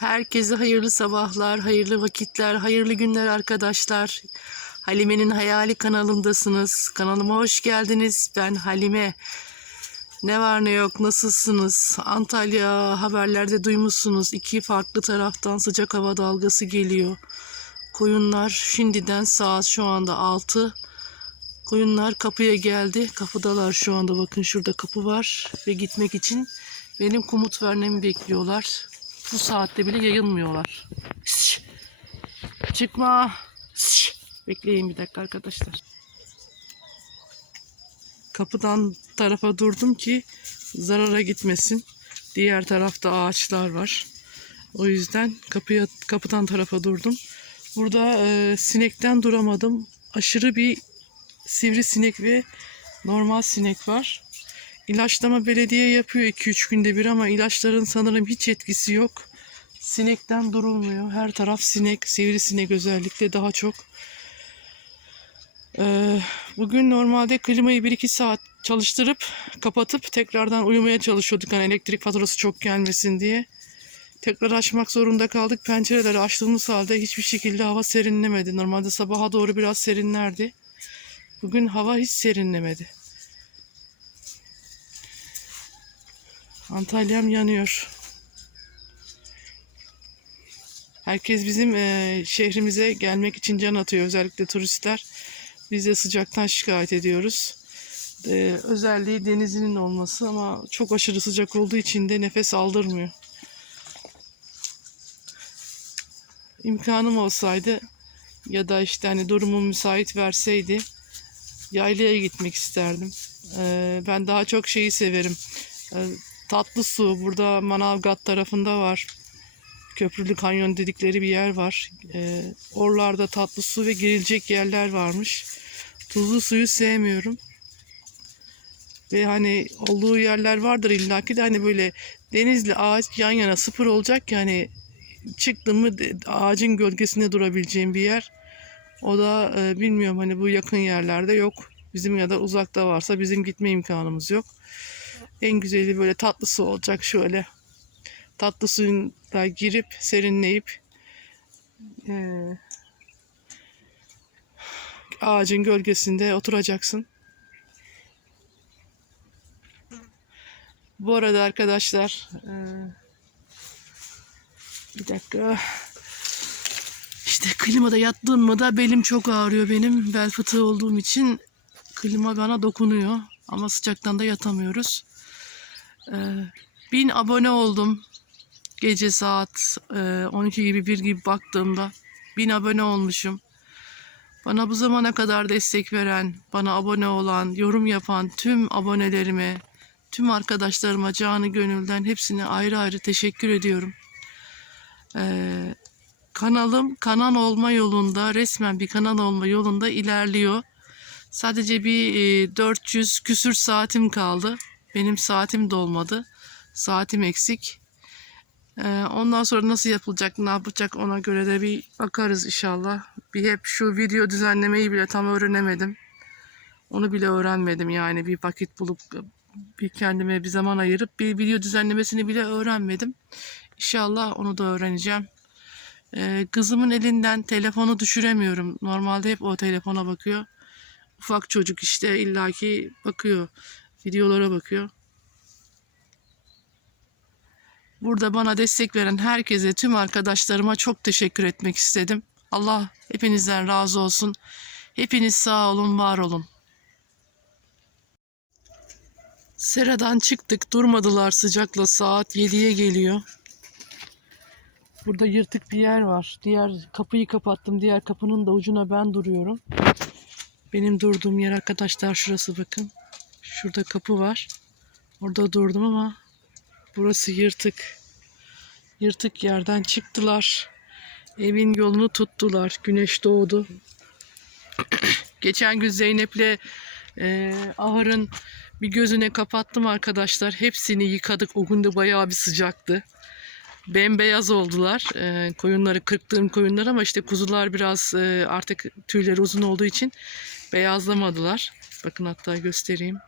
Herkese hayırlı sabahlar, hayırlı vakitler, hayırlı günler arkadaşlar. Halime'nin Hayali kanalındasınız. Kanalıma hoş geldiniz. Ben Halime. Ne var ne yok, nasılsınız? Antalya haberlerde duymuşsunuz. İki farklı taraftan sıcak hava dalgası geliyor. Koyunlar şimdiden saat şu anda 6. Koyunlar kapıya geldi. Kapıdalar şu anda. Bakın şurada kapı var. Ve gitmek için benim komut vermemi bekliyorlar. Bu saatte bile yayılmıyorlar. Çıkma. Şş! Bekleyin bir dakika arkadaşlar. Kapıdan tarafa durdum ki zarara gitmesin. Diğer tarafta ağaçlar var. O yüzden kapıya kapıdan tarafa durdum. Burada e, sinekten duramadım. Aşırı bir sivri sinek ve normal sinek var. İlaçlama belediye yapıyor 2-3 günde bir ama ilaçların sanırım hiç etkisi yok. Sinekten durulmuyor. Her taraf sinek, sivrisinek özellikle daha çok. Ee, bugün normalde klimayı 1-2 saat çalıştırıp kapatıp tekrardan uyumaya çalışıyorduk. Hani elektrik faturası çok gelmesin diye. Tekrar açmak zorunda kaldık. Pencereleri açtığımız halde hiçbir şekilde hava serinlemedi. Normalde sabaha doğru biraz serinlerdi. Bugün hava hiç serinlemedi. Antalya'm yanıyor. Herkes bizim eee, şehrimize gelmek için can atıyor. Özellikle turistler. Biz de sıcaktan şikayet ediyoruz. Eee, özelliği denizinin olması ama çok aşırı sıcak olduğu için de nefes aldırmıyor. İmkanım olsaydı ya da işte hani durumum müsait verseydi yaylaya gitmek isterdim. Eee, ben daha çok şeyi severim. Eee, tatlı su burada Manavgat tarafında var. Köprülü Kanyon dedikleri bir yer var. Ee, oralarda tatlı su ve girilecek yerler varmış. Tuzlu suyu sevmiyorum. Ve hani olduğu yerler vardır illaki de hani böyle denizli ağaç yan yana sıfır olacak yani çıktım mı ağacın gölgesinde durabileceğim bir yer. O da e, bilmiyorum hani bu yakın yerlerde yok. Bizim ya da uzakta varsa bizim gitme imkanımız yok. En güzeli böyle tatlı su olacak şöyle. Tatlı suyun da girip serinleyip eee, ağacın gölgesinde oturacaksın. Bu arada arkadaşlar eee, bir dakika işte klimada yattığım mı da belim çok ağrıyor benim bel fıtığı olduğum için klima bana dokunuyor ama sıcaktan da yatamıyoruz. Eee, bin abone oldum gece saat e, 12 gibi bir gibi baktığımda bin abone olmuşum. Bana bu zamana kadar destek veren, bana abone olan, yorum yapan tüm abonelerime, tüm arkadaşlarıma canı gönülden hepsine ayrı ayrı teşekkür ediyorum. Ee, kanalım kanal olma yolunda, resmen bir kanal olma yolunda ilerliyor. Sadece bir e, 400 küsür saatim kaldı. Benim saatim dolmadı. Saatim eksik. Ee, ondan sonra nasıl yapılacak, ne yapacak ona göre de bir bakarız inşallah. Bir hep şu video düzenlemeyi bile tam öğrenemedim. Onu bile öğrenmedim yani bir vakit bulup bir kendime bir zaman ayırıp bir video düzenlemesini bile öğrenmedim. İnşallah onu da öğreneceğim. Ee, kızımın elinden telefonu düşüremiyorum. Normalde hep o telefona bakıyor. Ufak çocuk işte illaki bakıyor. Videolara bakıyor. Burada bana destek veren herkese, tüm arkadaşlarıma çok teşekkür etmek istedim. Allah hepinizden razı olsun. Hepiniz sağ olun, var olun. Seradan çıktık, durmadılar sıcakla saat 7'ye geliyor. Burada yırtık bir yer var. Diğer kapıyı kapattım. Diğer kapının da ucuna ben duruyorum. Benim durduğum yer arkadaşlar şurası bakın. Şurada kapı var. Orada durdum ama Burası yırtık. Yırtık yerden çıktılar. Evin yolunu tuttular. Güneş doğdu. Geçen gün Zeynep'le e, ahırın bir gözüne kapattım arkadaşlar. Hepsini yıkadık. O gün de bayağı bir sıcaktı. Bembeyaz oldular. E, koyunları kırktığım koyunlar ama işte kuzular biraz e, artık tüyleri uzun olduğu için beyazlamadılar. Bakın hatta göstereyim.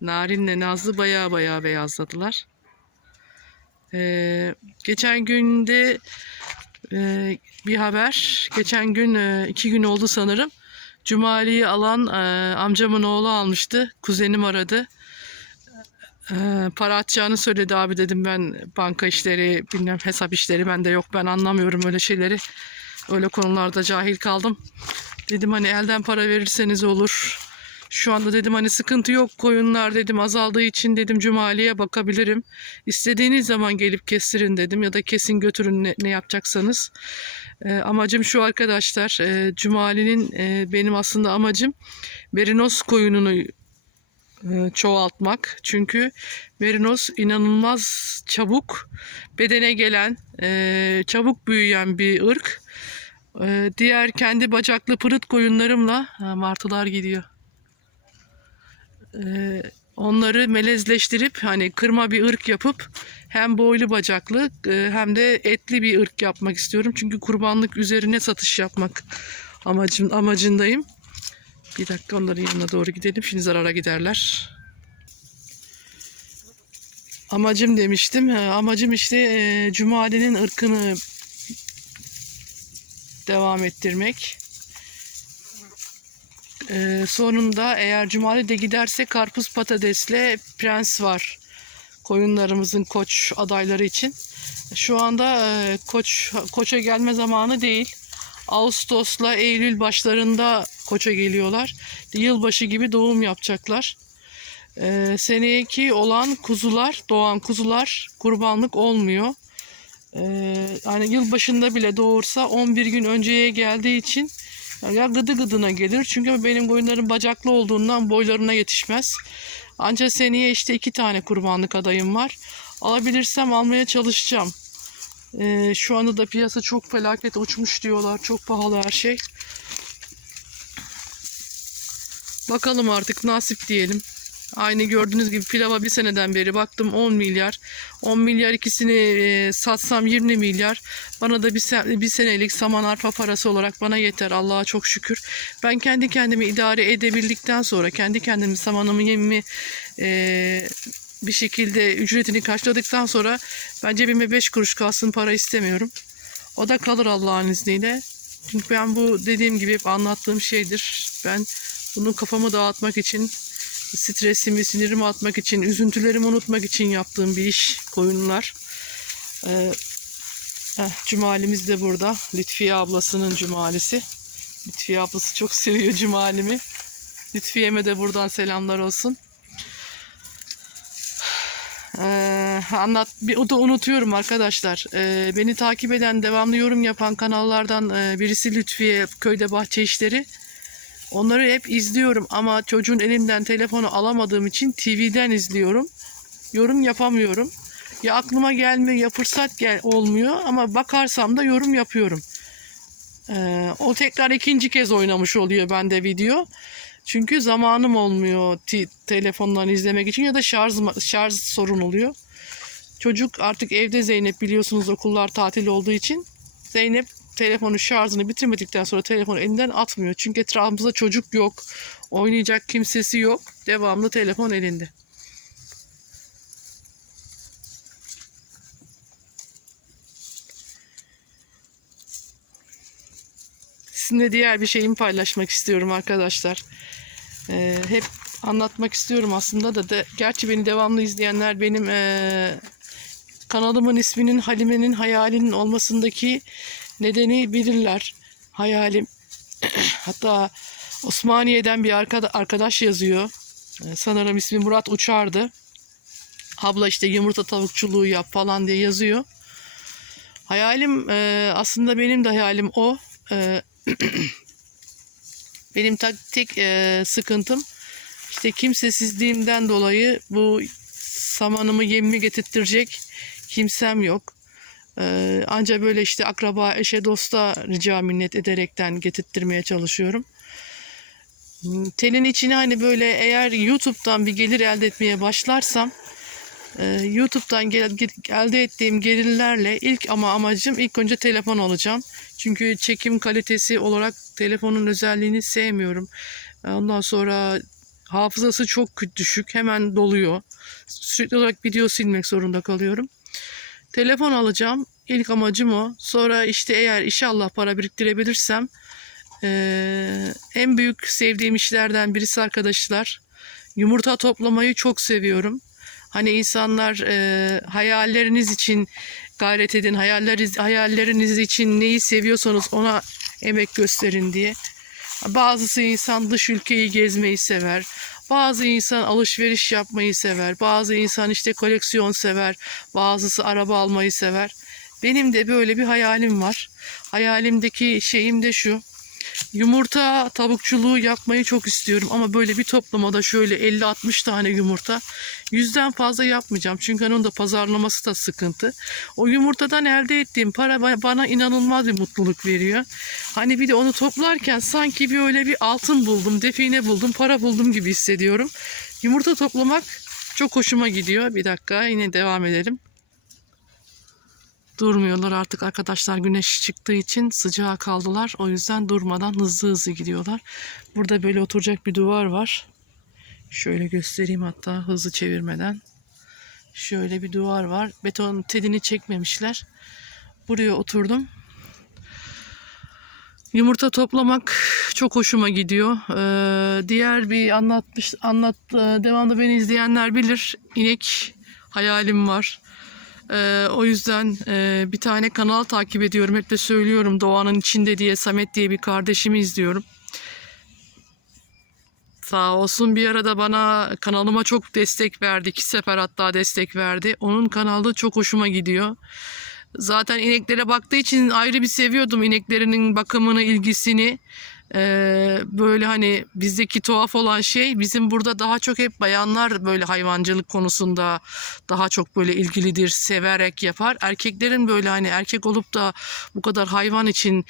Narin'le Nazlı bayağı bayağı beyazladılar. Ee, geçen günde e, bir haber. Geçen gün e, iki gün oldu sanırım. Cumali'yi alan e, amcamın oğlu almıştı. Kuzenim aradı. E, para atacağını söyledi abi dedim ben banka işleri bilmem hesap işleri bende yok ben anlamıyorum öyle şeyleri. Öyle konularda cahil kaldım. Dedim hani elden para verirseniz olur. Şu anda dedim hani sıkıntı yok koyunlar dedim azaldığı için dedim Cumali'ye bakabilirim. İstediğiniz zaman gelip kestirin dedim ya da kesin götürün ne, ne yapacaksanız. E, amacım şu arkadaşlar e, Cumali'nin e, benim aslında amacım Merinos koyununu e, çoğaltmak. Çünkü merinos inanılmaz çabuk bedene gelen, e, çabuk büyüyen bir ırk. E, diğer kendi bacaklı pırıt koyunlarımla martılar gidiyor. E, onları melezleştirip hani kırma bir ırk yapıp hem boylu bacaklı e, hem de etli bir ırk yapmak istiyorum. Çünkü kurbanlık üzerine satış yapmak amacım amacındayım. Bir dakika onların yanına doğru gidelim. Şimdi zarara giderler. Amacım demiştim. He, Amacım işte e, Cumali'nin ırkını devam ettirmek. E, sonunda eğer Cumali de giderse karpuz patatesle prens var. Koyunlarımızın koç adayları için. Şu anda e, koç koça gelme zamanı değil. Ağustos'la Eylül başlarında koça geliyorlar. Yılbaşı gibi doğum yapacaklar. Ee, seneki olan kuzular, doğan kuzular kurbanlık olmuyor. Ee, hani yılbaşında bile doğursa 11 gün önceye geldiği için ya gıdı gıdına gelir. Çünkü benim koyunlarım bacaklı olduğundan boylarına yetişmez. Ancak seneye işte iki tane kurbanlık adayım var. Alabilirsem almaya çalışacağım. Ee, şu anda da piyasa çok felaket uçmuş diyorlar. Çok pahalı her şey. Bakalım artık nasip diyelim. Aynı gördüğünüz gibi pilava bir seneden beri baktım 10 milyar. 10 milyar ikisini e, satsam 20 milyar. Bana da bir, se- bir senelik saman arpa parası olarak bana yeter Allah'a çok şükür. Ben kendi kendimi idare edebildikten sonra kendi kendimi samanımı yemimi e, bir şekilde ücretini karşıladıktan sonra ben cebime 5 kuruş kalsın para istemiyorum. O da kalır Allah'ın izniyle. Çünkü ben bu dediğim gibi hep anlattığım şeydir. Ben bunu kafamı dağıtmak için, stresimi, sinirimi atmak için, üzüntülerimi unutmak için yaptığım bir iş koyunlar. Ee, heh, Cumalimiz de burada. Lütfiye ablasının cumalisi. Lütfiye ablası çok seviyor cumalimi. Lütfiye'me de buradan selamlar olsun. Ee, anlat bir o da unutuyorum arkadaşlar. Ee, beni takip eden, devamlı yorum yapan kanallardan e, birisi Lütfiye Köyde Bahçe İşleri. Onları hep izliyorum ama çocuğun elinden telefonu alamadığım için TV'den izliyorum. Yorum yapamıyorum. Ya aklıma gelmiyor ya fırsat gel olmuyor ama bakarsam da yorum yapıyorum. Ee, o tekrar ikinci kez oynamış oluyor bende video. Çünkü zamanım olmuyor telefondan izlemek için ya da şarj şarj sorun oluyor. Çocuk artık evde Zeynep biliyorsunuz okullar tatil olduğu için. Zeynep telefonu şarjını bitirmedikten sonra telefonu elinden atmıyor. Çünkü etrafımızda çocuk yok. Oynayacak kimsesi yok. Devamlı telefon elinde. Sizinle diğer bir şeyimi paylaşmak istiyorum arkadaşlar. Ee, hep anlatmak istiyorum aslında da, de, gerçi beni devamlı izleyenler benim ee, kanalımın isminin Halime'nin hayalinin olmasındaki nedeni bilirler. Hayalim hatta Osmaniye'den bir arkada- arkadaş yazıyor. Ee, sanırım ismi Murat Uçar'dı. Abla işte yumurta tavukçuluğu yap falan diye yazıyor. Hayalim ee, aslında benim de hayalim o. Ee, benim tek e, sıkıntım işte kimsesizliğimden dolayı bu samanımı yemimi getirttirecek kimsem yok. Ee, ancak böyle işte akraba, eşe, dosta rica minnet ederekten getirttirmeye çalışıyorum. Hmm, Telin içine hani böyle eğer YouTube'dan bir gelir elde etmeye başlarsam e, YouTube'dan gel- ge- elde ettiğim gelirlerle ilk ama amacım ilk önce telefon alacağım. Çünkü çekim kalitesi olarak telefonun özelliğini sevmiyorum. Ondan sonra hafızası çok düşük. Hemen doluyor. Sürekli olarak video silmek zorunda kalıyorum. Telefon alacağım. İlk amacım o. Sonra işte eğer inşallah para biriktirebilirsem eee, en büyük sevdiğim işlerden birisi arkadaşlar. Yumurta toplamayı çok seviyorum. Hani insanlar eee, hayalleriniz için gayret edin. Hayalleriniz, hayalleriniz için neyi seviyorsanız ona emek gösterin diye. Bazısı insan dış ülkeyi gezmeyi sever. Bazı insan alışveriş yapmayı sever. Bazı insan işte koleksiyon sever. Bazısı araba almayı sever. Benim de böyle bir hayalim var. Hayalimdeki şeyim de şu. Yumurta tavukçuluğu yapmayı çok istiyorum ama böyle bir toplamada şöyle 50-60 tane yumurta yüzden fazla yapmayacağım. Çünkü onun da pazarlaması da sıkıntı. O yumurtadan elde ettiğim para ba- bana inanılmaz bir mutluluk veriyor. Hani bir de onu toplarken sanki bir öyle bir altın buldum, define buldum, para buldum gibi hissediyorum. Yumurta toplamak çok hoşuma gidiyor. Bir dakika yine devam edelim. Durmuyorlar artık arkadaşlar güneş çıktığı için sıcağa kaldılar. O yüzden durmadan hızlı hızlı gidiyorlar. Burada böyle oturacak bir duvar var. Şöyle göstereyim hatta hızlı çevirmeden. Şöyle bir duvar var. Beton telini çekmemişler. Buraya oturdum. Yumurta toplamak çok hoşuma gidiyor. Ee, diğer bir anlatmış anlat e, devamlı beni izleyenler bilir. İnek hayalim var. Ee, o yüzden e, bir tane kanal takip ediyorum. Hep de söylüyorum Doğanın içinde diye Samet diye bir kardeşimi izliyorum. Sağ olsun bir arada bana kanalıma çok destek verdi. İki sefer hatta destek verdi. Onun kanalı çok hoşuma gidiyor. Zaten ineklere baktığı için ayrı bir seviyordum ineklerinin bakımını, ilgisini. Ee, böyle hani bizdeki tuhaf olan şey bizim burada daha çok hep bayanlar böyle hayvancılık konusunda daha çok böyle ilgilidir, severek yapar. Erkeklerin böyle hani erkek olup da bu kadar hayvan için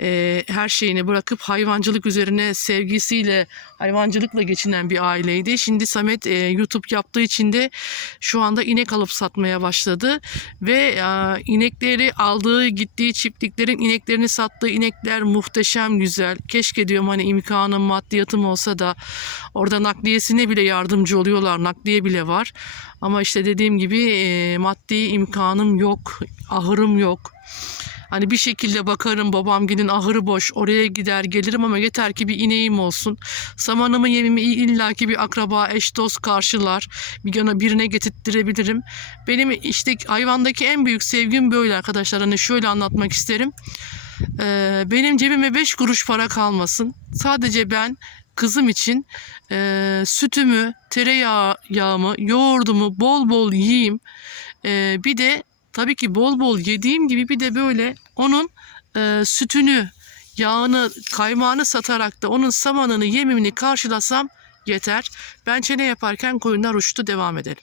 e, her şeyini bırakıp hayvancılık üzerine sevgisiyle hayvancılıkla geçinen bir aileydi. Şimdi Samet e, YouTube yaptığı için de şu anda inek alıp satmaya başladı ve e, inekleri aldığı gittiği çiftliklerin ineklerini sattığı inekler muhteşem güzel. Keşke diyorum hani imkanım maddiyatım olsa da orada nakliyesine bile yardımcı oluyorlar. Nakliye bile var. Ama işte dediğim gibi e, maddi imkanım yok, ahırım yok. Hani bir şekilde bakarım babam gidin ahırı boş oraya gider gelirim ama yeter ki bir ineğim olsun. Samanımı yemimi illaki bir akraba eş dost karşılar. Bir yana birine getirttirebilirim. Benim işte hayvandaki en büyük sevgim böyle arkadaşlar. Hani şöyle anlatmak isterim. Ee, benim cebime 5 kuruş para kalmasın. Sadece ben kızım için e, sütümü, tereyağı yağımı, yoğurdumu bol bol yiyeyim. Ee, bir de tabii ki bol bol yediğim gibi bir de böyle onun e, sütünü, yağını, kaymağını satarak da onun samanını, yemimini karşılasam yeter. Ben çene yaparken koyunlar uçtu devam edelim.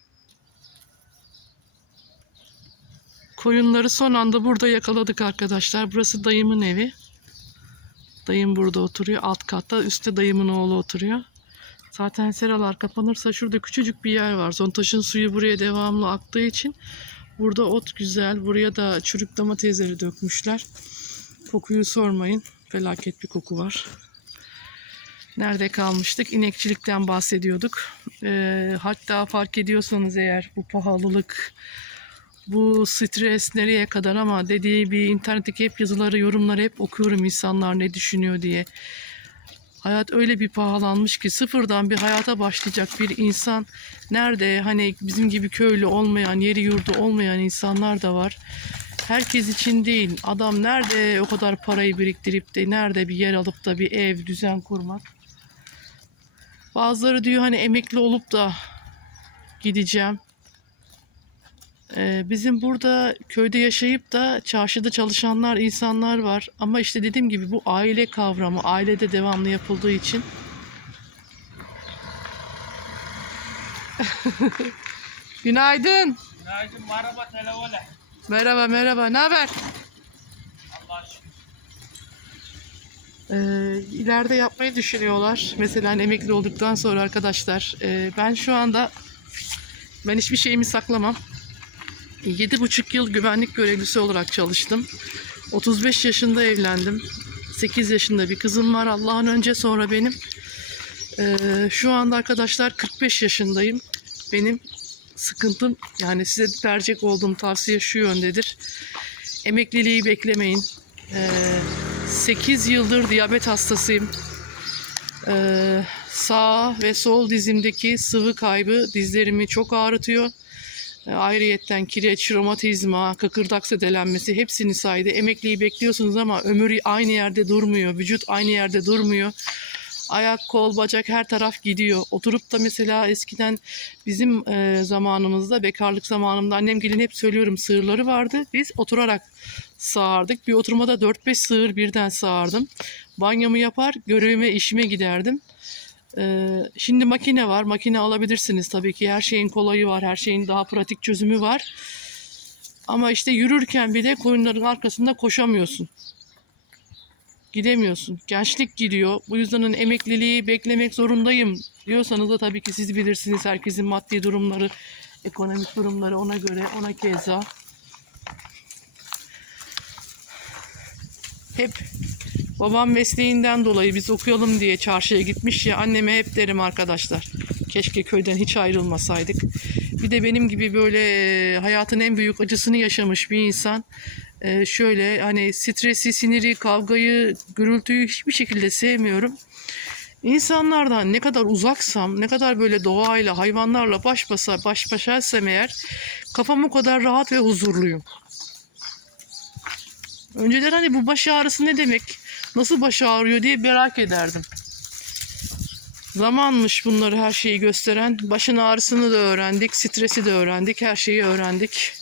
Koyunları son anda burada yakaladık arkadaşlar. Burası dayımın evi. Dayım burada oturuyor alt katta. Üstte dayımın oğlu oturuyor. Zaten seralar kapanırsa şurada küçücük bir yer var. Zontaş'ın suyu buraya devamlı aktığı için burada ot güzel. Buraya da çürük domatesleri dökmüşler. Kokuyu sormayın. Felaket bir koku var. Nerede kalmıştık? İnekçilikten bahsediyorduk. Ee, hatta fark ediyorsanız eğer bu pahalılık, bu stres nereye kadar ama dediği bir internetteki hep yazıları, yorumları hep okuyorum insanlar ne düşünüyor diye. Hayat öyle bir pahalanmış ki sıfırdan bir hayata başlayacak bir insan nerede hani bizim gibi köylü olmayan, yeri yurdu olmayan insanlar da var. Herkes için değil. Adam nerede o kadar parayı biriktirip de nerede bir yer alıp da bir ev, düzen kurmak. Bazıları diyor hani emekli olup da gideceğim. Ee, bizim burada köyde yaşayıp da çarşıda çalışanlar, insanlar var. Ama işte dediğim gibi bu aile kavramı, ailede devamlı yapıldığı için. Günaydın. Günaydın, merhaba telefonu. Merhaba, merhaba. Ne haber? Allah şükür. Ee, ileride yapmayı düşünüyorlar. Mesela hani emekli olduktan sonra arkadaşlar. e, ben şu anda ben hiçbir şeyimi saklamam. Yedi buçuk yıl güvenlik görevlisi olarak çalıştım. 35 yaşında evlendim. 8 yaşında bir kızım var. Allah'ın önce sonra benim. Ee, şu anda arkadaşlar 45 yaşındayım. Benim sıkıntım yani size verecek olduğum tavsiye şu yöndedir. Emekliliği beklemeyin. 8 yıldır diyabet hastasıyım. Ee, sağ ve sol dizimdeki sıvı kaybı dizlerimi çok ağrıtıyor. Ee, ayrıyetten kireç, romatizma, kıkırdak zedelenmesi hepsini saydı. Emekliyi bekliyorsunuz ama ömür aynı yerde durmuyor. Vücut aynı yerde durmuyor. Ayak, kol, bacak her taraf gidiyor. Oturup da mesela eskiden bizim e, zamanımızda, bekarlık zamanımda annem gelin hep söylüyorum sığırları vardı. Biz oturarak sağardık. Bir oturmada 4-5 sığır birden sağardım. Banyomu yapar, görevime, işime giderdim. Ee, şimdi makine var. Makine alabilirsiniz tabii ki. Her şeyin kolayı var. Her şeyin daha pratik çözümü var. Ama işte yürürken bile koyunların arkasında koşamıyorsun. Gidemiyorsun. Gençlik gidiyor. Bu yüzden hani emekliliği beklemek zorundayım diyorsanız da tabii ki siz bilirsiniz. Herkesin maddi durumları, ekonomik durumları ona göre, ona keza. Hep babam mesleğinden dolayı biz okuyalım diye çarşıya gitmiş ya anneme hep derim arkadaşlar. Keşke köyden hiç ayrılmasaydık. Bir de benim gibi böyle hayatın en büyük acısını yaşamış bir insan şöyle hani stresi, siniri, kavgayı, gürültüyü hiçbir şekilde sevmiyorum. İnsanlardan ne kadar uzaksam, ne kadar böyle doğayla, hayvanlarla baş başa, baş başaysam eğer kafam o kadar rahat ve huzurluyum. Önceden hani bu baş ağrısı ne demek? Nasıl baş ağrıyor diye merak ederdim. Zamanmış bunları her şeyi gösteren. Başın ağrısını da öğrendik, stresi de öğrendik, her şeyi öğrendik.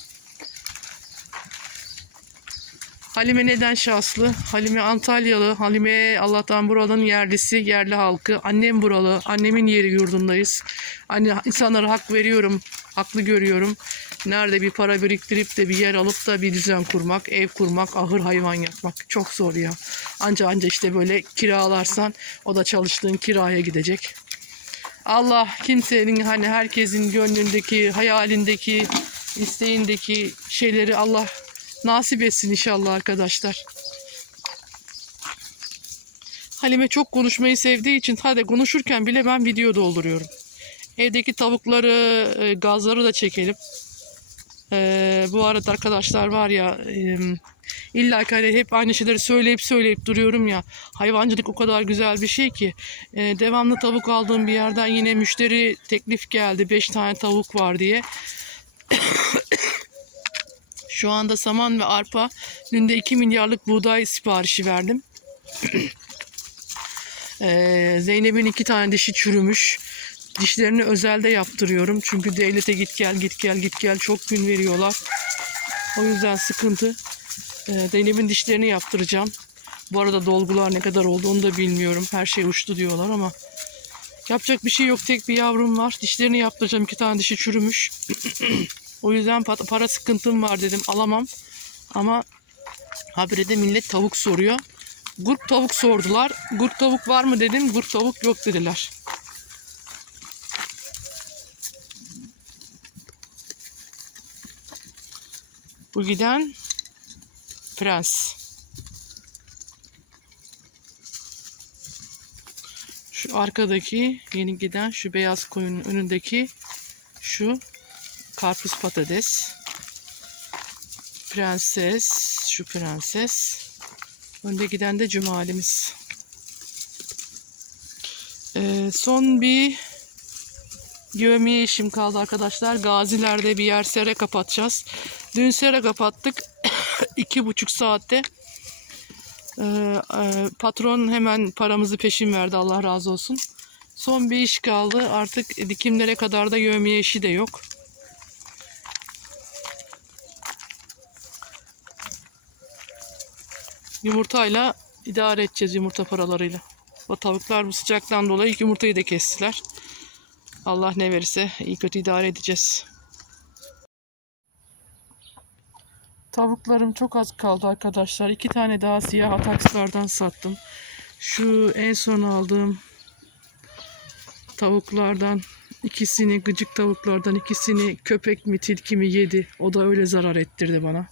Halime neden şanslı? Halime Antalyalı. Halime Allah'tan buranın yerlisi, yerli halkı. Annem buralı. Annemin yeri yurdundayız. Anne insanlara hak veriyorum. Haklı görüyorum. Nerede bir para biriktirip de bir yer alıp da bir düzen kurmak, ev kurmak, ahır hayvan yapmak çok zor ya. Anca anca işte böyle kiralarsan o da çalıştığın kiraya gidecek. Allah kimsenin hani herkesin gönlündeki, hayalindeki, isteğindeki şeyleri Allah nasip etsin inşallah arkadaşlar. Halime çok konuşmayı sevdiği için hadi konuşurken bile ben video dolduruyorum. Evdeki tavukları, e, gazları da çekelim. Ee, bu arada arkadaşlar var ya e, illa ki hani hep aynı şeyleri söyleyip söyleyip duruyorum ya. Hayvancılık o kadar güzel bir şey ki. E, devamlı tavuk aldığım bir yerden yine müşteri teklif geldi. 5 tane tavuk var diye. Şu anda saman ve arpa günde 2 milyarlık buğday siparişi verdim. Ee, Zeynep'in iki tane dişi çürümüş. Dişlerini özelde yaptırıyorum. Çünkü devlete git gel git gel git gel çok gün veriyorlar. O yüzden sıkıntı. Ee, Zeynep'in dişlerini yaptıracağım. Bu arada dolgular ne kadar oldu onu da bilmiyorum. Her şey uçtu diyorlar ama yapacak bir şey yok. Tek bir yavrum var. Dişlerini yaptıracağım. İki tane dişi çürümüş. o yüzden pa- para sıkıntım var dedim. Alamam. Ama habire de millet tavuk soruyor. Grup tavuk sordular. Grup tavuk var mı dedim. Grup tavuk yok dediler. Bu giden prens. Şu arkadaki yeni giden şu beyaz koyunun önündeki şu karpuz patates. Prenses, şu prenses. Önde giden de cumalimiz. Ee, son bir Yövmiye işim kaldı arkadaşlar. Gaziler'de bir yer sere kapatacağız. Dün sere kapattık. iki buçuk saatte. Ee, e, patron hemen paramızı peşin verdi. Allah razı olsun. Son bir iş kaldı. Artık dikimlere kadar da yövmiye işi de yok. Yumurtayla idare edeceğiz yumurta paralarıyla. O tavuklar bu sıcaktan dolayı yumurtayı da kestiler. Allah ne verirse iyi kötü idare edeceğiz. Tavuklarım çok az kaldı arkadaşlar. İki tane daha siyah atakslardan sattım. Şu en son aldığım tavuklardan ikisini gıcık tavuklardan ikisini köpek mi tilki mi yedi. O da öyle zarar ettirdi bana.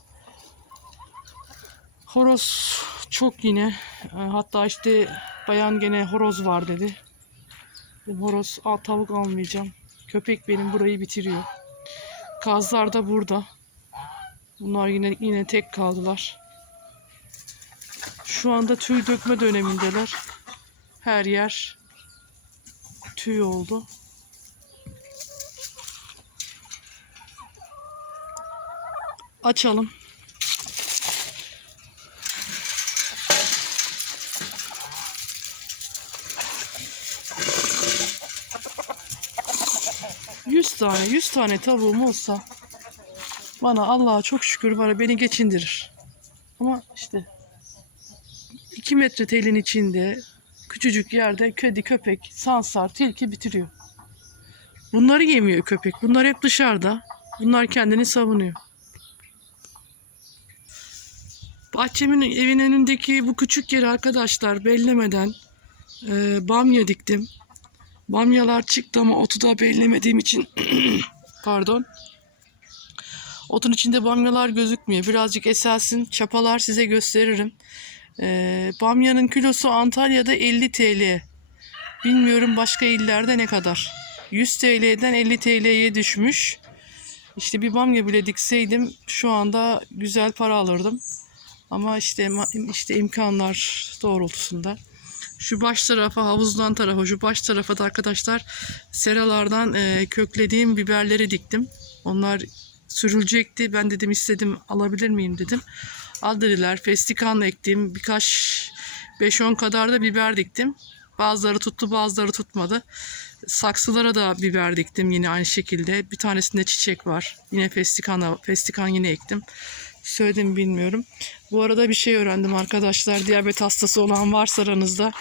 Horoz çok yine. E, Hatta işte bayan gene horoz var dedi. Horoz al, tavuk almayacağım. Köpek benim burayı bitiriyor. Kazlar da burada. Bunlar yine yine tek kaldılar. Şu anda tüy dökme dönemindeler. Her yer tüy oldu. Açalım. Yüz tane, yüz tane tavuğum olsa bana Allah'a çok şükür bana beni geçindirir. Ama işte 2 metre telin içinde küçücük yerde kedi, köpek, sansar, tilki bitiriyor. Bunları yemiyor köpek. Bunlar hep dışarıda. Bunlar kendini savunuyor. Bahçemin evin önündeki bu küçük yeri arkadaşlar bellemeden e, bamya diktim. Bamyalar çıktı ama otu da bellemediğim için pardon. Otun içinde bamyalar gözükmüyor. Birazcık esasin çapalar size gösteririm. Ee, bamyanın kilosu Antalya'da 50 TL. Bilmiyorum başka illerde ne kadar. 100 TL'den 50 TL'ye düşmüş. İşte bir bamya bile dikseydim şu anda güzel para alırdım. Ama işte işte imkanlar doğrultusunda. Şu baş tarafa havuzdan tarafa şu baş tarafa da arkadaşlar seralardan e, köklediğim biberleri diktim. Onlar sürülecekti. Ben dedim istedim alabilir miyim dedim. Al dediler. Festikan ektim. Birkaç 5-10 kadar da biber diktim. Bazıları tuttu bazıları tutmadı. Saksılara da biber diktim yine aynı şekilde. Bir tanesinde çiçek var. Yine festikana, festikan yine ektim. Söyledim bilmiyorum. Bu arada bir şey öğrendim arkadaşlar. Diyabet hastası olan varsa aranızda.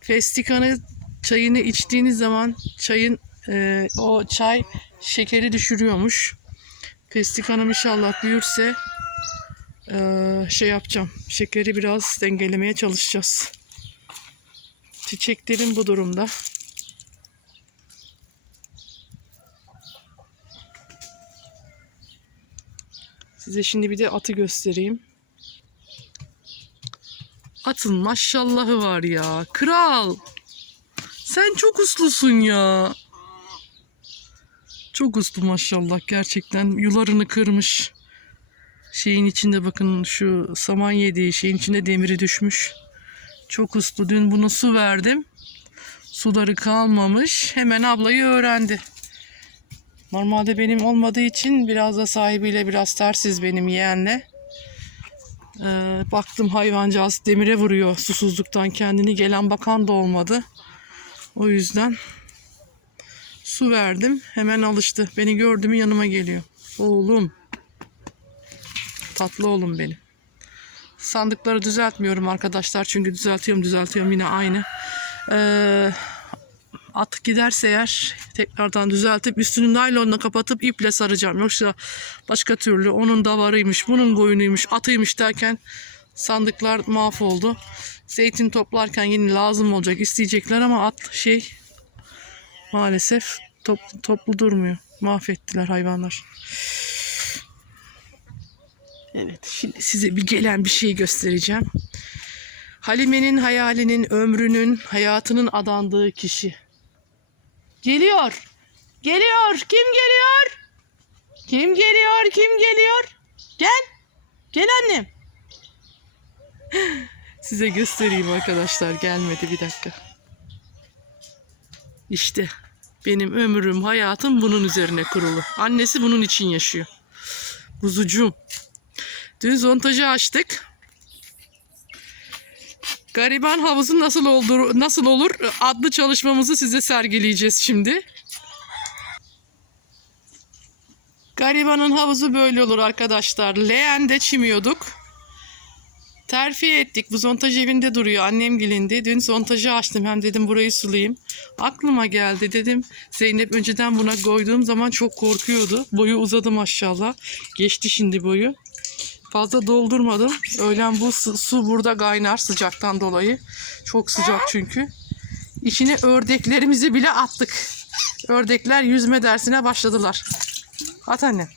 Festikanı çayını içtiğiniz zaman çayın e, o çay şekeri düşürüyormuş. Festikanım inşallah büyürse e, şey yapacağım. Şekeri biraz dengelemeye çalışacağız. Çiçeklerim bu durumda. Size şimdi bir de atı göstereyim. Atın maşallahı var ya. Kral. Sen çok uslusun ya. Çok uslu maşallah gerçekten. Yularını kırmış. Şeyin içinde bakın şu saman yediği şeyin içinde demiri düşmüş. Çok uslu. Dün bunu su verdim. Suları kalmamış. Hemen ablayı öğrendi. Normalde benim olmadığı için biraz da sahibiyle biraz tersiz benim yeğenle. Ee, baktım hayvancağız demire vuruyor susuzluktan kendini gelen bakan da olmadı. O yüzden su verdim hemen alıştı. Beni gördü mü yanıma geliyor. Oğlum. Tatlı oğlum benim. Sandıkları düzeltmiyorum arkadaşlar çünkü düzeltiyorum düzeltiyorum yine aynı. Ee, at giderse eğer tekrardan düzeltip üstünü naylonla kapatıp iple saracağım. Yoksa başka türlü onun davarıymış, bunun koyunuymuş, atıymış derken sandıklar mahvoldu. Zeytin toplarken yine lazım olacak isteyecekler ama at şey maalesef top, toplu durmuyor. Mahvettiler hayvanlar. Evet şimdi size bir gelen bir şey göstereceğim. Halime'nin hayalinin, ömrünün, hayatının adandığı kişi. Geliyor. Geliyor. Kim geliyor? Kim geliyor? Kim geliyor? Gel. Gel annem. Size göstereyim arkadaşlar. Gelmedi bir dakika. İşte benim ömrüm, hayatım bunun üzerine kurulu. Annesi bunun için yaşıyor. Kuzucuğum. Dün zontajı açtık. Gariban havuzu nasıl olur, nasıl olur adlı çalışmamızı size sergileyeceğiz şimdi. Garibanın havuzu böyle olur arkadaşlar. Leğende çimiyorduk. Terfi ettik. Bu zontaj evinde duruyor. Annem gelindi. Dün zontajı açtım. Hem dedim burayı sulayayım. Aklıma geldi dedim. Zeynep önceden buna koyduğum zaman çok korkuyordu. Boyu uzadı maşallah. Geçti şimdi boyu. Fazla doldurmadım. Öğlen bu su, su burada kaynar sıcaktan dolayı. Çok sıcak çünkü. İçine ördeklerimizi bile attık. Ördekler yüzme dersine başladılar. At anne.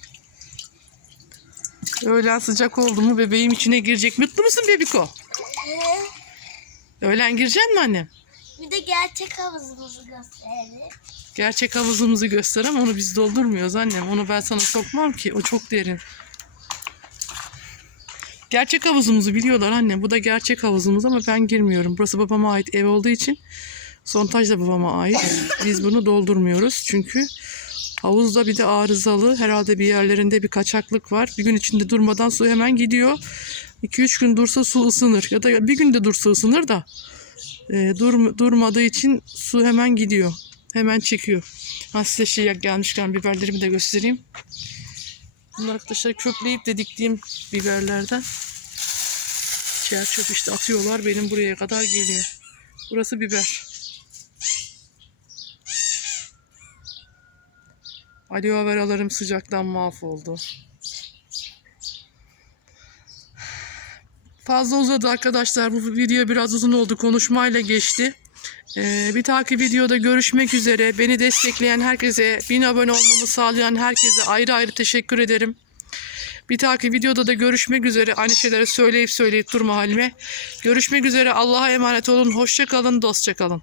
Öğlen sıcak oldu mu bebeğim içine girecek. Mutlu musun bebiko? Öğlen girecek mi annem? Bir de gerçek havuzumuzu gösterelim. Gerçek havuzumuzu göster ama onu biz doldurmuyoruz annem. Onu ben sana sokmam ki. O çok derin. Gerçek havuzumuzu biliyorlar anne. Bu da gerçek havuzumuz ama ben girmiyorum. Burası babama ait ev olduğu için sontaj da babama ait. Biz bunu doldurmuyoruz. Çünkü havuzda bir de arızalı. Herhalde bir yerlerinde bir kaçaklık var. Bir gün içinde durmadan su hemen gidiyor. 2-3 gün dursa su ısınır. Ya da bir günde dursa ısınır da e, dur, durmadığı için su hemen gidiyor. Hemen çekiyor. Ha size şey gelmişken biberlerimi de göstereyim. Bunlar arkadaşlar kökleyip de diktiğim biberlerden. Çer çöp işte atıyorlar benim buraya kadar geliyor. Burası biber. Aloe veralarım sıcaktan mahvoldu. Fazla uzadı arkadaşlar. Bu video biraz uzun oldu. Konuşmayla geçti. Ee, bir dahaki videoda görüşmek üzere. Beni destekleyen herkese, bin abone olmamı sağlayan herkese ayrı ayrı teşekkür ederim. Bir dahaki videoda da görüşmek üzere. Aynı şeyleri söyleyip söyleyip durma halime. Görüşmek üzere. Allah'a emanet olun. Hoşça kalın, dostça kalın.